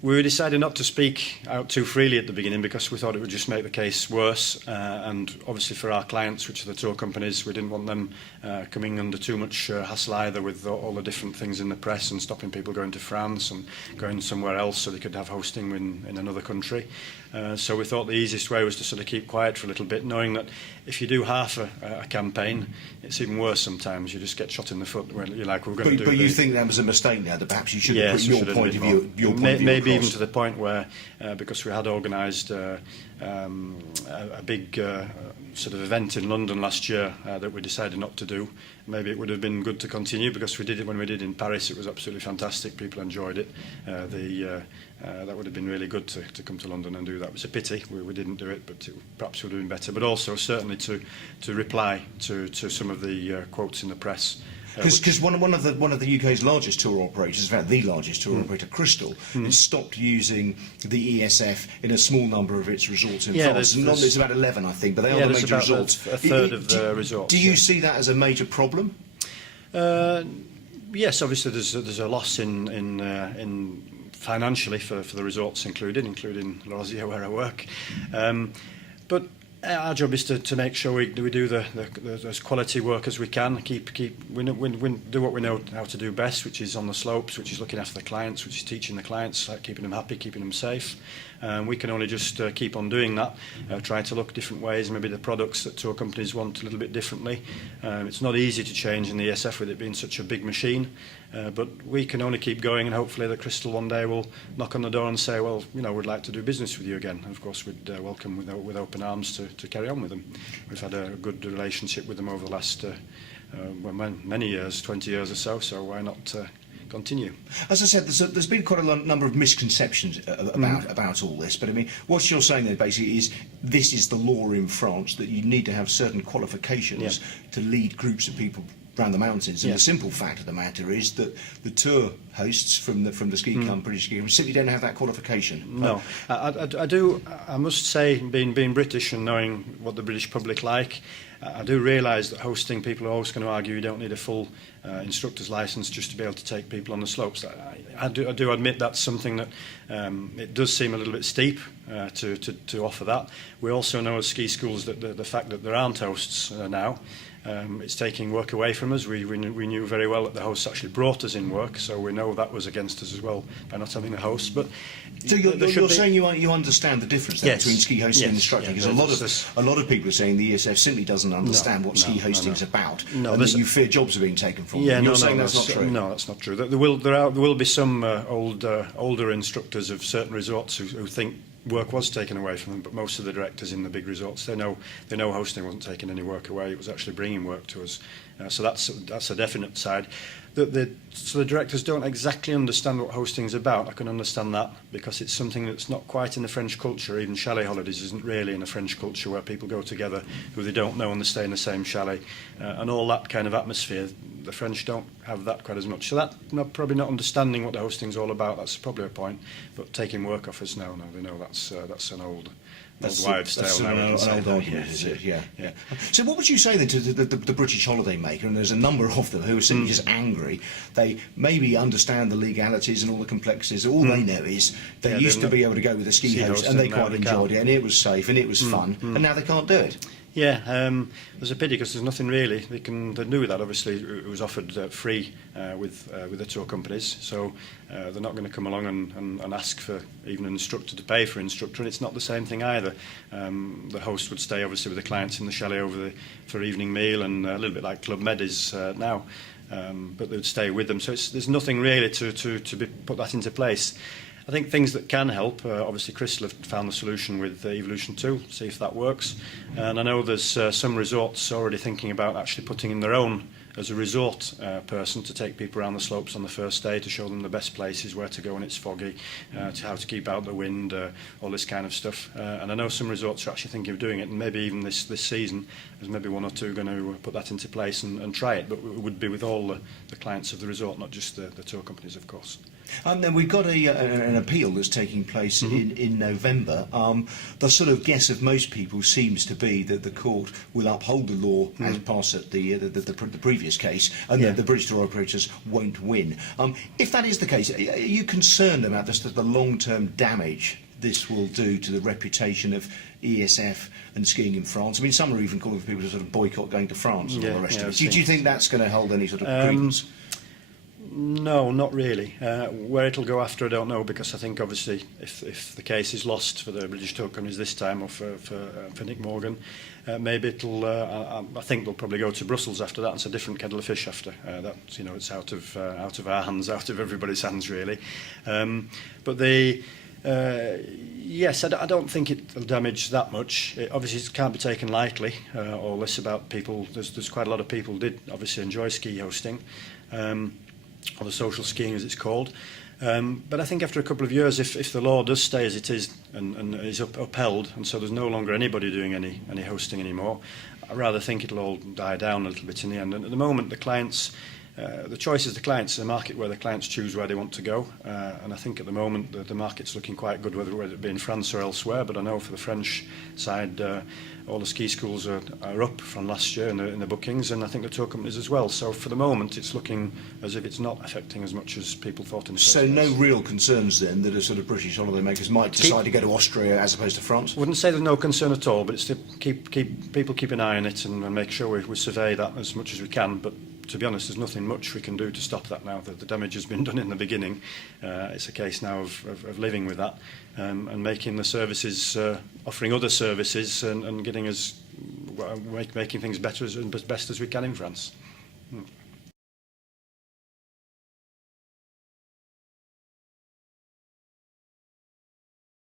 We decided not to speak out too freely at the beginning because we thought it would just make the case worse, and obviously for our clients, which are the tour companies, we didn't want them coming under too much hassle either with all the different things in the press and stopping people going to France and going somewhere else so they could have hosting in another country. So we thought the easiest way was to sort of keep quiet for a little bit, knowing that if you do half a campaign, it's even worse sometimes. You just get shot in the foot when you're like, we're going to do. But you think that was a mistake now, that perhaps you should have put your point of view. Maybe even to the point where, because we had organised a big sort of event in London last year that we decided not to do. Maybe it would have been good to continue because we did it when we did in Paris. It was absolutely fantastic. People enjoyed it. That would have been really good to come to London and do that. It was a pity we didn't do it, but it perhaps would have been better. But also certainly to reply to some of the quotes in the press. Because one of the UK's largest tour operators, in fact the largest tour operator, Crystal, has stopped using the ESF in a small number of its resorts in France. There's about 11, I think, but they are the major resorts. A third of the resorts. Do you see that as a major problem? Yes, obviously there's a loss in financially for the resorts including Lorsia where I work, but our job is to make sure we do the as quality work as we can. We do what we know how to do best, which is on the slopes, which is looking after the clients, which is teaching the clients, keeping them happy, keeping them safe. We can only just keep on doing that, trying to look different ways, maybe the products that tour companies want a little bit differently. It's not easy to change in the ESF with it being such a big machine, but we can only keep going, and hopefully the Crystal one day will knock on the door and say, well, we'd like to do business with you again. And of course we'd welcome with open arms to carry on with them. We've had a good relationship with them over the last many years, 20 years or so why not continue? As I said, there's been quite a number of misconceptions about all this, but I mean, what you're saying there basically is this is the law in France, that you need to have certain qualifications to lead groups of people around the mountains, and the simple fact of the matter is that the tour hosts from the ski company simply don't have that qualification. No, I must say, being British and knowing what the British public like, I do realise that hosting, people are always going to argue you don't need a full instructor's licence just to be able to take people on the slopes. I do admit that's something that it does seem a little bit steep to offer that. We also know as ski schools that the fact that there aren't hosts now, it's taking work away from us. We knew very well that the hosts actually brought us in work, so we know that was against us as well by not having a host. But so you're saying you understand the difference between ski hosting and instructing, because a lot of people are saying the ESF simply doesn't understand what ski hosting is about, and that you fear jobs are being taken from them. You're saying that's not true. No, that's not true. There will be some older instructors of certain resorts who think work was taken away from them, but most of the directors in the big resorts, they know hosting wasn't taking any work away. It was actually bringing work to us. So that's a definite side. So the directors don't exactly understand what hosting is about. I can understand that because it's something that's not quite in the French culture. Even chalet holidays isn't really in a French culture where people go together who they don't know and they stay in the same chalet, and all that kind of atmosphere. The French don't have that quite as much. So that probably not understanding what the hosting's all about. That's probably a point. But taking work off us now, they know that's an old wives' tale now. An old argument, is it? Yeah. So what would you say then to the British holidaymaker, and there's a number of them who are simply just angry? They maybe understand the legalities and all the complexities. All they know is they used to be able to go with a ski host and they quite enjoyed it, and it was safe and it was fun, and now they can't do it. Yeah, there's a pity because there's nothing really they can do with that. Obviously, it was offered free with the tour companies, so they're not going to come along and ask for even an instructor to pay for an instructor, and it's not the same thing either. The host would stay obviously with the clients in the chalet for evening meal, and a little bit like Club Med is now, but they'd stay with them. So there's nothing really to put that into place. I think things that can help, obviously Crystal have found the solution with Evolution 2, see if that works. And I know there's some resorts already thinking about actually putting in their own as a resort person to take people around the slopes on the first day to show them the best places, where to go when it's foggy, how to keep out the wind, all this kind of stuff. And I know some resorts are actually thinking of doing it, and maybe even this season there's maybe one or two going to put that into place and try it, but it would be with all the clients of the resort, not just the tour companies, of course. And then we've got an appeal that's taking place in November. The sort of guess of most people seems to be that the court will uphold the law as passed at the previous case, and that the British tour operators won't win. If that is the case, are you concerned about the long-term damage this will do to the reputation of ESF and skiing in France? I mean, some are even calling for people to sort of boycott going to France and all the rest of it. Do you think that's going to hold any sort of credence? No, not really. Where it'll go after, I don't know, because I think obviously if the case is lost for the British tour companies this time, or for Nick Morgan, maybe it'll. I think they'll probably go to Brussels after that. It's a different kettle of fish after that. You know, it's out of our hands, out of everybody's hands, really. But the. Yes, I don't think it'll damage that much. Obviously, it can't be taken lightly. All this about people. There's quite a lot of people who did obviously enjoy ski hosting, or the social skiing as it's called. But I think after a couple of years, if the law does stay as it is and is upheld, and so there's no longer anybody doing any hosting anymore, I rather think it'll all die down a little bit in the end. And at the moment, the clients. The choice is the clients, a market where the clients choose where they want to go. And I think at the moment the market's looking quite good, whether it be in France or elsewhere. But I know for the French side, all the ski schools are up from last year in the bookings, and I think the tour companies as well. So for the moment, it's looking as if it's not affecting as much as people thought in the first place. So no real concerns then that a sort of British holidaymakers might decide to go to Austria as opposed to France? Wouldn't say there's no concern at all, but it's to keep people keep an eye on it and make sure we survey that as much as we can. But to be honest, there's nothing much we can do to stop that now. The damage has been done in the beginning. It's a case now of living with that and making the services, offering other services and getting us making things better as best as we can in France.